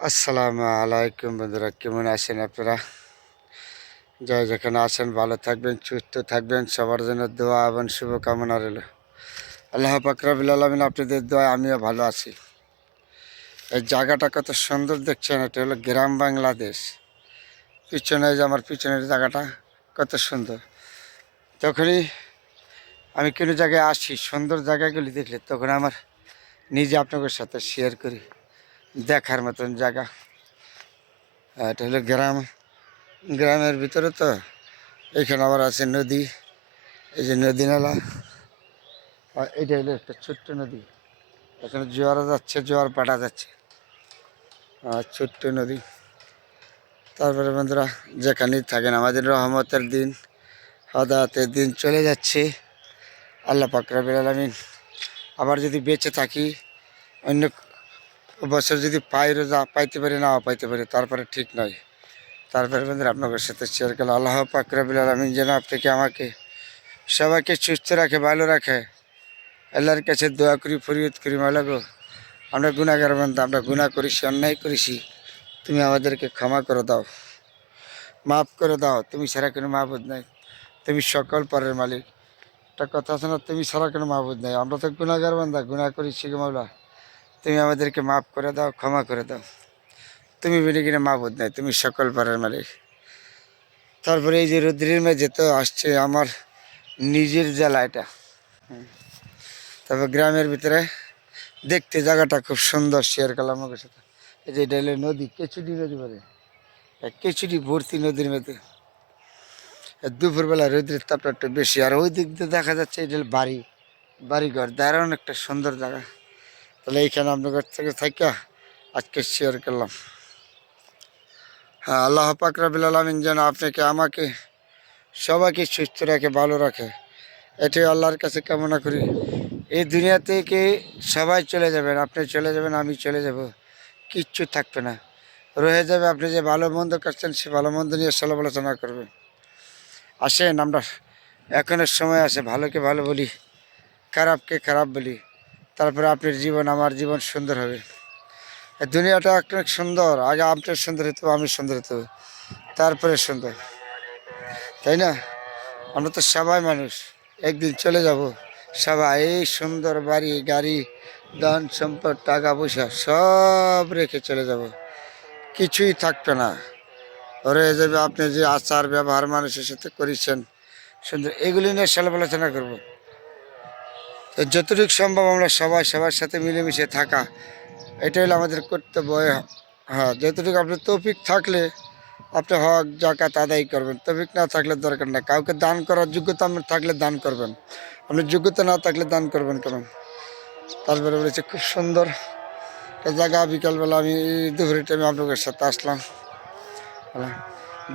আসসালামু আলাইকুম বন্ধুরা, কেমন আছেন আপনারা? যাই যেখানে আছেন ভালো থাকবেন, সুস্থ থাকবেন। সবার জন্য দোয়া এবং শুভকামনা রইল। আল্লাহ পাক রব্বুল আলামিন আপনাদের দোয়ায় আমিও ভালো আছি। এই জায়গাটা কত সুন্দর দেখছেন, এটা হলো গ্রাম বাংলাদেশ। পিছনে যে আমার পিছনের জায়গাটা কত সুন্দর। তখনই আমি কোনো জায়গায় আসি, সুন্দর জায়গাগুলি দেখলে তখন আমার নিজে আপনাদের সাথে শেয়ার করি। দেখার মতন জায়গা। এটা হলো গ্রামের ভিতরে তো। এখানে আবার আছে নদী, এই যে নদী নালা। আর এটা হলো একটা ছোট্ট নদী, এখানে জোয়ার যাচ্ছে, জোয়ার পাটা যাচ্ছে। আর ছোট্ট নদী। তারপরে বন্ধুরা, যেখানেই থাকেন, আমাদের রহমতের দিন, হাদায়াতের দিন চলে যাচ্ছে। আল্লাহ পাক রব্বুল আলামিন আবার যদি বেঁচে থাকি, অন্য বছর যদি পাই, রোজা পাইতে পারি, নাও পাইতে পারি, তারপরে ঠিক নয়। তারপরে বন্ধুরা, আপনাদের সাথে শেয়ার করলাম। আল্লাহ পাক রব্বুল আলামিন যেন আপনাকে আমাকে সবাইকে সুস্থ রাখে, ভালো রাখে। আল্লাহর কাছে দোয়া করি, ফরিয়াদ করি, মাওলা গো, আমরা গুনাহগার বান্দা, আমরা গুনাহ করেছি, অন্যায় করেছি, তুমি আমাদেরকে ক্ষমা করে দাও, মাফ করে দাও। তুমি ছাড়া কোনো মাহবুদ নাই, তুমি সকল পরের মালিক। একটা কথা আছে না, তুমি ছাড়া কোনো মাহবুদ নাই। আমরা তো গুনাহগার বান্দা, গুনাহ করেছি গো মাওলা, তুমি আমাদেরকে মাফ করে দাও, ক্ষমা করে দাও। তুমি বলি কিনা মাহবুদ নাই, তুমি সকল পরের মালিক। তারপরে এই যে রুদ্রের মেঝে তো আসছে আমার নিজের জেলা এটা। তারপর গ্রামের ভিতরে দেখতে জায়গাটা খুব সুন্দর, শেয়ার করলাম আমার সাথে। এই যে এটা হলো নদী, কেচুডি নদী বলে। কেচুডি ভর্তি নদীর মধ্যে। দুপুরবেলা রোদের তাপটা একটু বেশি। আর ওই দিক দিয়ে দেখা যাচ্ছে এটা হলো বাড়িঘর, দারুণ একটা সুন্দর জায়গা। তাহলে এইখানে আপনার থেকে থাকা আজকে শেয়ার করলাম। হ্যাঁ, আল্লাহ পাক রব্বুল আলামিন যেন আপনাকে আমাকে সবাইকে সুস্থ রাখে, ভালো রাখে, এটাই আল্লাহর কাছে কামনা করি। এই দুনিয়া থেকে সবাই চলে যাবেন, আপনি চলে যাবেন, আমি চলে যাব, কিচ্ছু থাকবে না। রয়ে যাবে আপনি যে ভালো মন্দ করছেন, সে ভালো মন্দ নিয়ে সমালোচনা করবেন। আসেন, আমরা এখনের সময় আছে, ভালোকে ভালো বলি, খারাপকে খারাপ বলি। তারপরে আপনার জীবন, আমার জীবন সুন্দর হবে। এই দুনিয়াটা অনেক সুন্দর। আগে আপনার সুন্দর হতো, আমি সুন্দর হতো, তারপরে সুন্দর, তাই না? আমরা তো সবাই মানুষ, একদিন চলে যাব সবাই। এই সুন্দর বাড়ি গাড়ি, ধন সম্পদ, টাকা পয়সা সব রেখে চলে যাব, কিছুই থাকবে না। রয়ে যাবে আপনি যে আচার ব্যবহার মানুষের সাথে করেছেন সুন্দর, এগুলি নিয়ে সমালোচনা করব। তো যতটুকু সম্ভব আমরা সবাই সবার সাথে মিলেমিশে থাকা, এটা হলো আমাদের কর্তব্য। হ্যাঁ, যতটুকু আপনার তৌফিক থাকলে আপনি হক জাকাত আদায় করবেন, তৌফিক না থাকলে দরকার না। কাউকে দান করার যোগ্যতা আপনার থাকলে দান করবেন, আপনার যোগ্যতা না থাকলে দান করবেন কেন? তারপরে বলেছে খুব সুন্দর একটা জায়গা। বিকালবেলা আমি দুপুরের টাইমে আপনাদের সাথে আসলাম।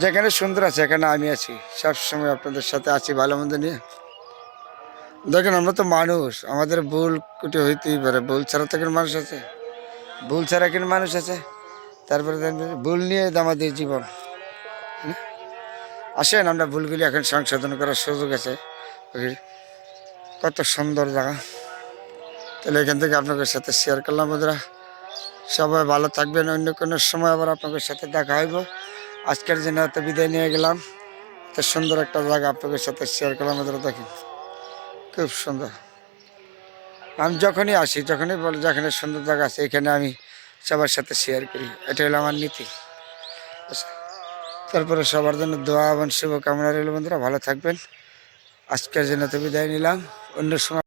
যেখানে সুন্দর আছে এখানে আমি আছি, সবসময় আপনাদের সাথে আছি ভালো মন্দ নিয়ে। দেখেন, আমরা তো মানুষ, আমাদের ভুল কুটি হইতেই পারে। ভুল ছাড়া তো কোনো মানুষ আছে? ভুল ছাড়া কোনো মানুষ আছে? তারপরে ভুল নিয়ে আমাদের জীবন। আসেন, আমরা ভুলগুলি এখন সংশোধন করার সুযোগ আছে। কত সুন্দর জায়গা। তাহলে এখান থেকে আপনাদের সাথে শেয়ার করলাম বন্ধুরা। সবাই ভালো থাকবেন, অন্য কোনো সময় আবার আপনাদের সাথে দেখা হইব। আজকের জন্য এত বিদায় নিয়ে গেলাম। এত সুন্দর একটা জায়গা আপনাদের সাথে শেয়ার করলাম বন্ধুরা। দেখেন খুব সুন্দর। আমি যখনই আসি, যখনই বলি যেখানে সুন্দর জায়গা আছে এখানে আমি সবার সাথে শেয়ার করি, এটা হলো আমার নীতি। আচ্ছা, তারপরে সবার জন্য দোয়া এবং শুভকামনা রইল বন্ধুরা। ভালো থাকবেন। আজকের জন্য তো বিদায় নিলাম, অন্য সময়